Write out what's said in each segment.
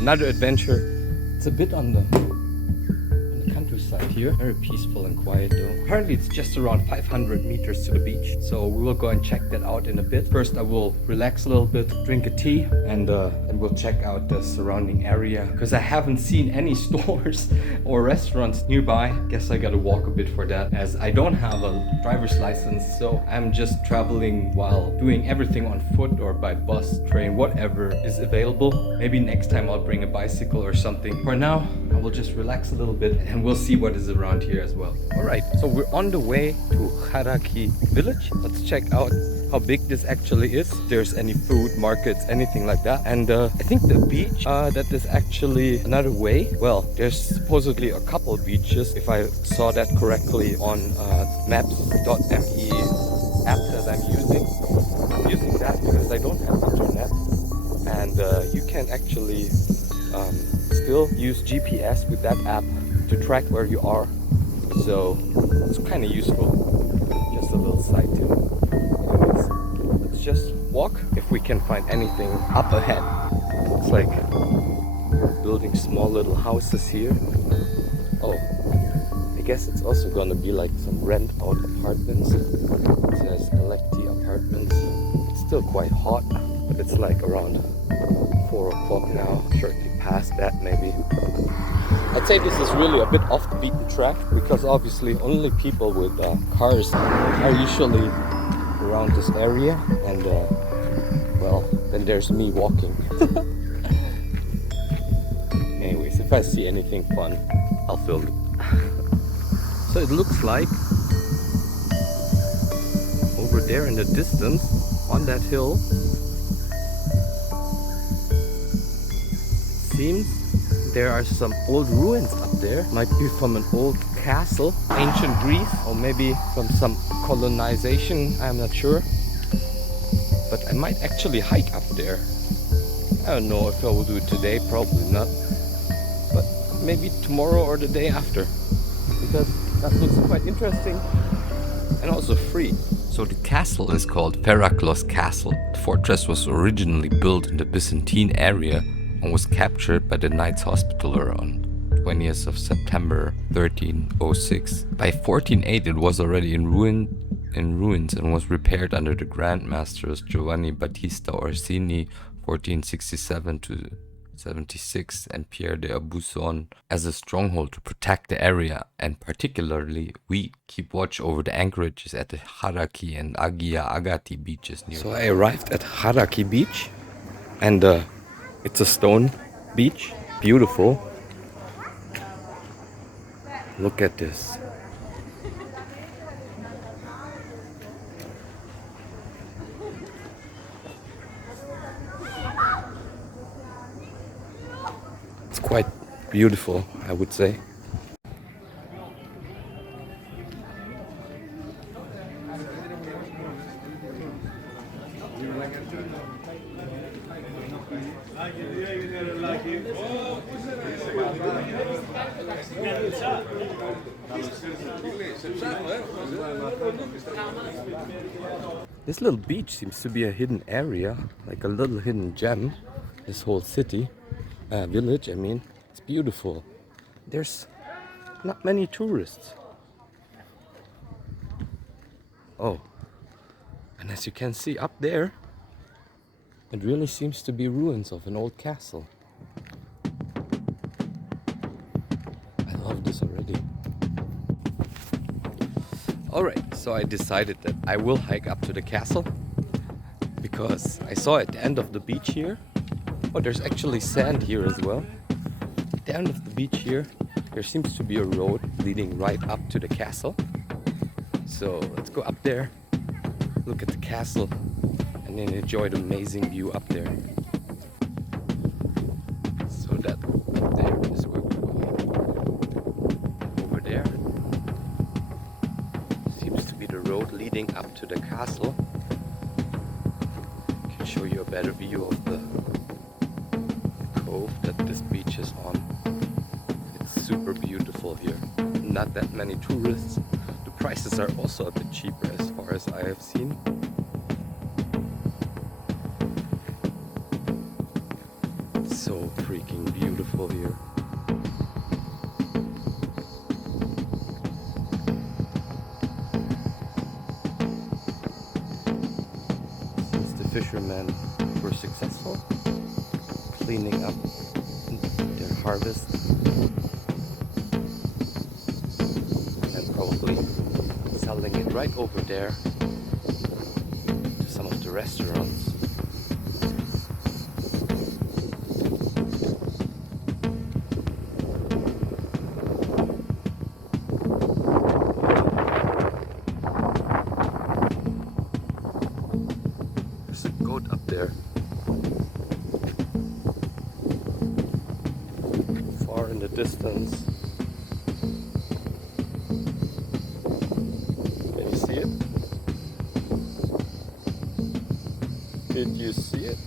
another adventure. It's a bit on the countryside here. Very peaceful and quiet though. Apparently it's just around 500 meters to the beach. So we will go and check that out in a bit. First I will relax a little bit, drink a tea, and we'll check out the surrounding area. Because I haven't seen any stores or restaurants nearby. Guess I gotta walk a bit for that, as I don't have a driver's license. So I'm just traveling while doing everything on foot or by bus, train, whatever is available. Maybe next time I'll bring a bicycle or something. For now, I will just relax a little bit and we'll see what is around here as well. Alright, so we're on the way to Charaki village. Let's check out how big this actually is. If there's any food markets, anything like that. And I think the beach that is actually another way. Well, there's supposedly a couple beaches, if I saw that correctly on maps.me app that I'm using. I'm using that because I don't have internet. And you can actually still use GPS with that app to track where you are. So it's kind of useful. Just a little side tip. Anyways, let's just walk if we can find anything up ahead. Looks like we're building small little houses here. Oh, I guess it's also gonna be like some rent out apartments. It says Electi apartments. It's still quite hot, but it's like around 4 o'clock now, shortly past that maybe. I'd say this is really a bit off the beaten track because obviously only people with cars are usually around this area, and well, then there's me walking. Anyways, if I see anything fun, I'll film it. So it looks like over there in the distance on that hill seems there are some old ruins up there. Might be from an old castle, ancient Greece, or maybe from some colonization, I'm not sure. But I might actually hike up there. I don't know if I will do it today, probably not. But maybe tomorrow or the day after. Because that looks quite interesting and also free. So the castle is called Heraklos Castle. The fortress was originally built in the Byzantine area and was captured by the Knights Hospitaller on 20th of September 1306. By 1408 it was already in ruins and was repaired under the Grand Masters Giovanni Battista Orsini 1467 to 76 and Pierre de Aubusson as a stronghold to protect the area, and particularly we keep watch over the anchorages at the Charaki and Agia Agati beaches nearby. So I arrived at Charaki beach, and it's a stone beach, beautiful. Look at this. It's quite beautiful, I would say. This little beach seems to be a hidden area, like a little hidden gem. This whole city, village, I mean, it's beautiful. There's not many tourists. Oh, and as you can see up there, it really seems to be ruins of an old castle. I love this already. Alright, so I decided that I will hike up to the castle because I saw at the end of the beach here. Oh, there's actually sand here as well. At the end of the beach here, there seems to be a road leading right up to the castle. So let's go up there, look at the castle, and then enjoy the amazing view up there. So that up there is where we're going. Over there seems to be the road leading up to the castle. I can show you a better view of the cove that this beach is on. It's super beautiful here. Not that many tourists. The prices are also a bit cheaper as far as I have seen. So freaking beautiful here. Since the fishermen were successful cleaning up their harvest and probably selling it right over there to some of the restaurants. There's a goat up there. Far in the distance. Can you see it? Did you see it?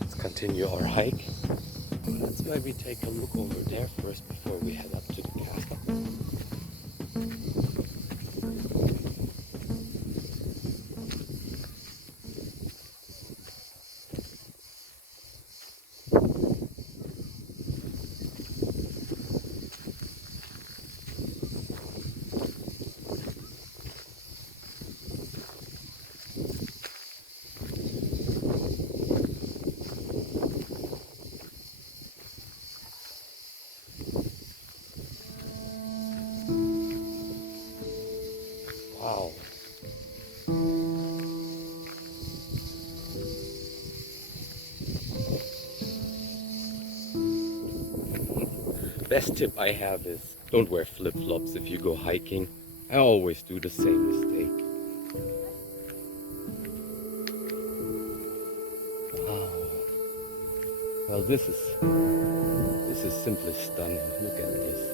Let's continue our hike. Let's maybe take a look over there first before we head up to the castle. Wow. Best tip I have is don't wear flip-flops if you go hiking. I always do the same mistake. Wow. Well, this is simply stunning. Look at this.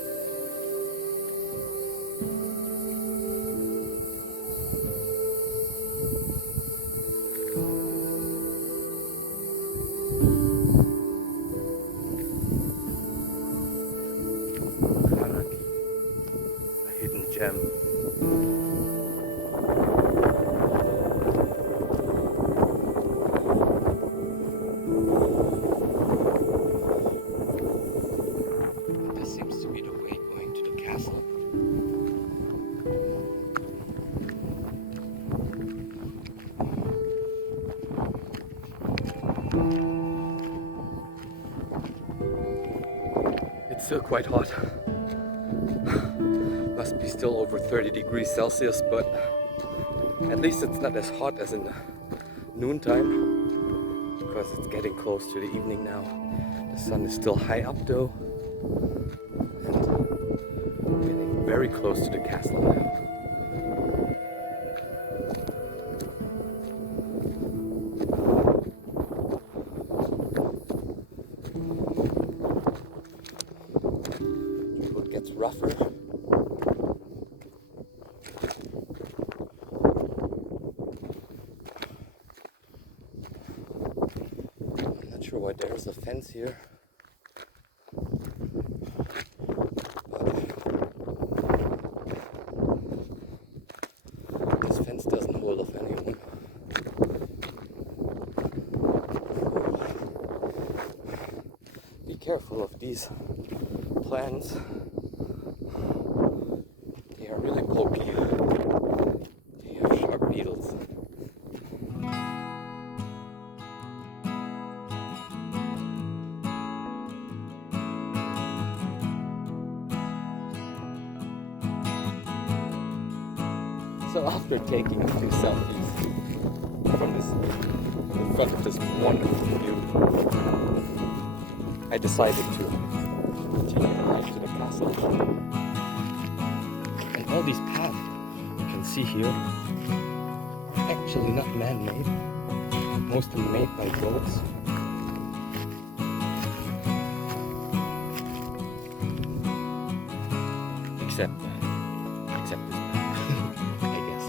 Charaki, a hidden gem. This seems to be the way going to the castle. It's still quite hot. Must be still over 30 degrees Celsius, but at least it's not as hot as in the noontime because it's getting close to the evening now. The sun is still high up though, and getting very close to the castle now. It gets rougher. I'm not sure why there's a fence here. This fence doesn't hold off anyone. Be careful of these plants. They are really pokey. They have sharp needles. So after taking a few selfies from in front of this wonderful view, I decided to take a hike to the castle. And all these paths you can see here are actually not man-made, mostly made by goats. Except this path, I guess.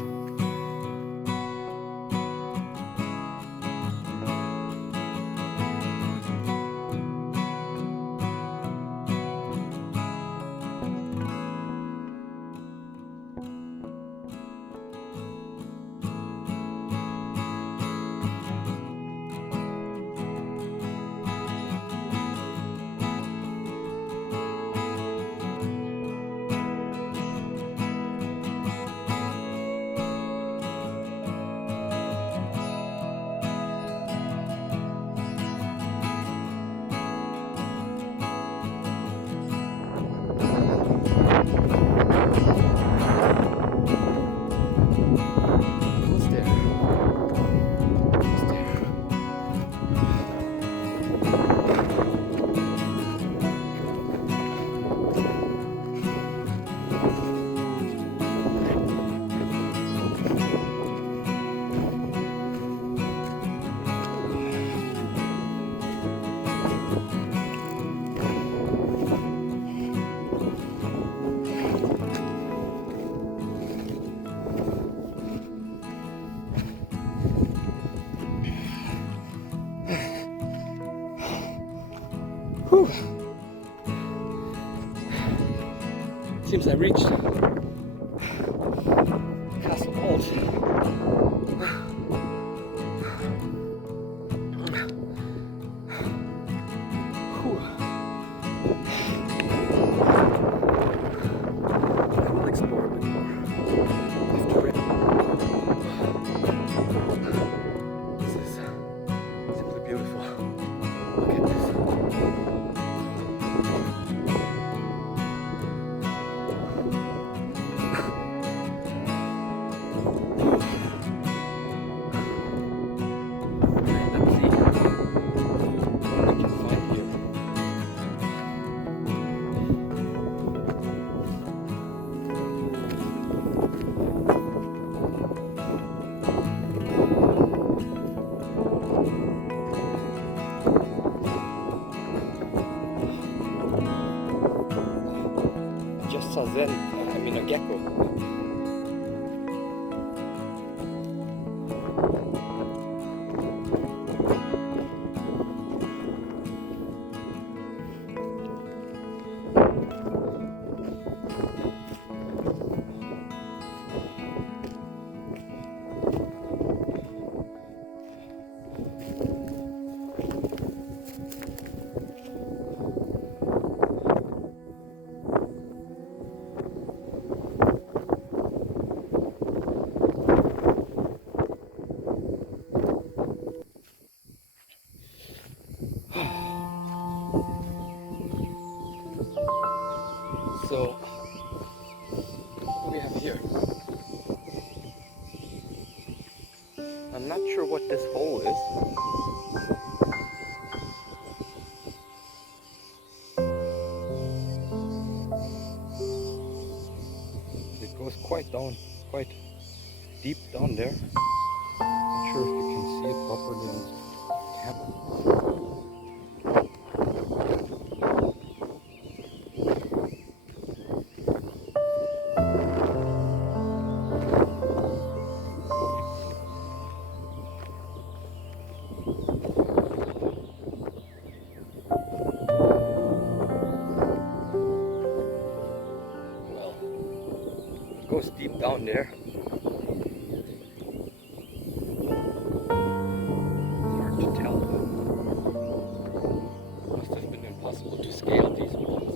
Seems I reached Castle Alt. I will explore a bit more after it. This is simply beautiful. Look at this. Let's see what we can find here. I just saw a gecko. So, what do we have here? I'm not sure what this hole is. It goes quite deep down there. Not sure if you can see it properly on camera. Goes deep down there. Hard to tell. Must have been impossible to scale these walls.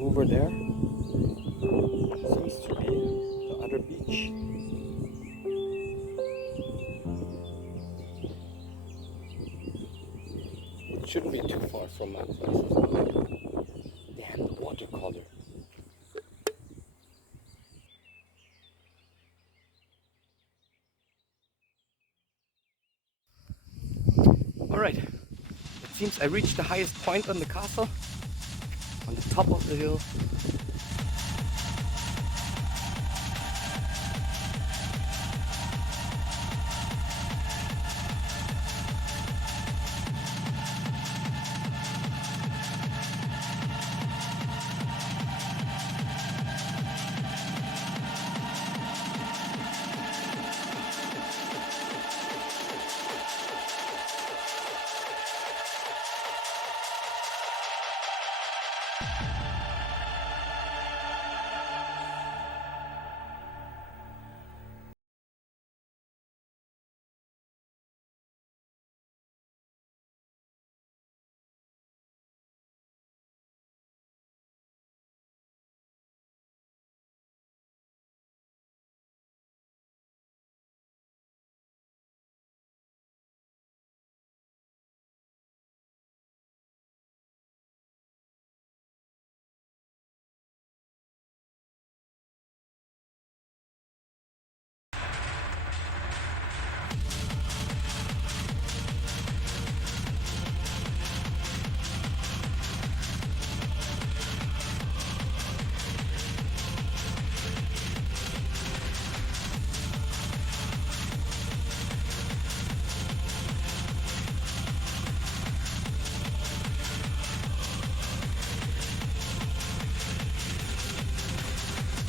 Over there seems to be the other beach. It shouldn't be too far from my place as well. Damn, the watercolor. Alright, it seems I reached the highest point on the castle, on the top of the hill.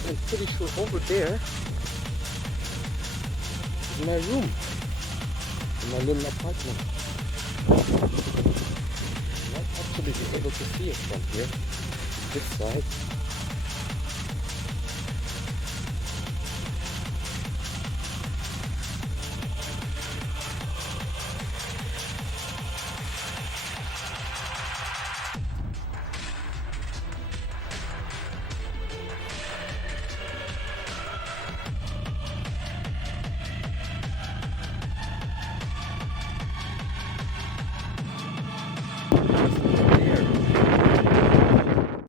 I'm pretty sure over there is my room, in my little apartment. You might actually be able to see it from here, this side.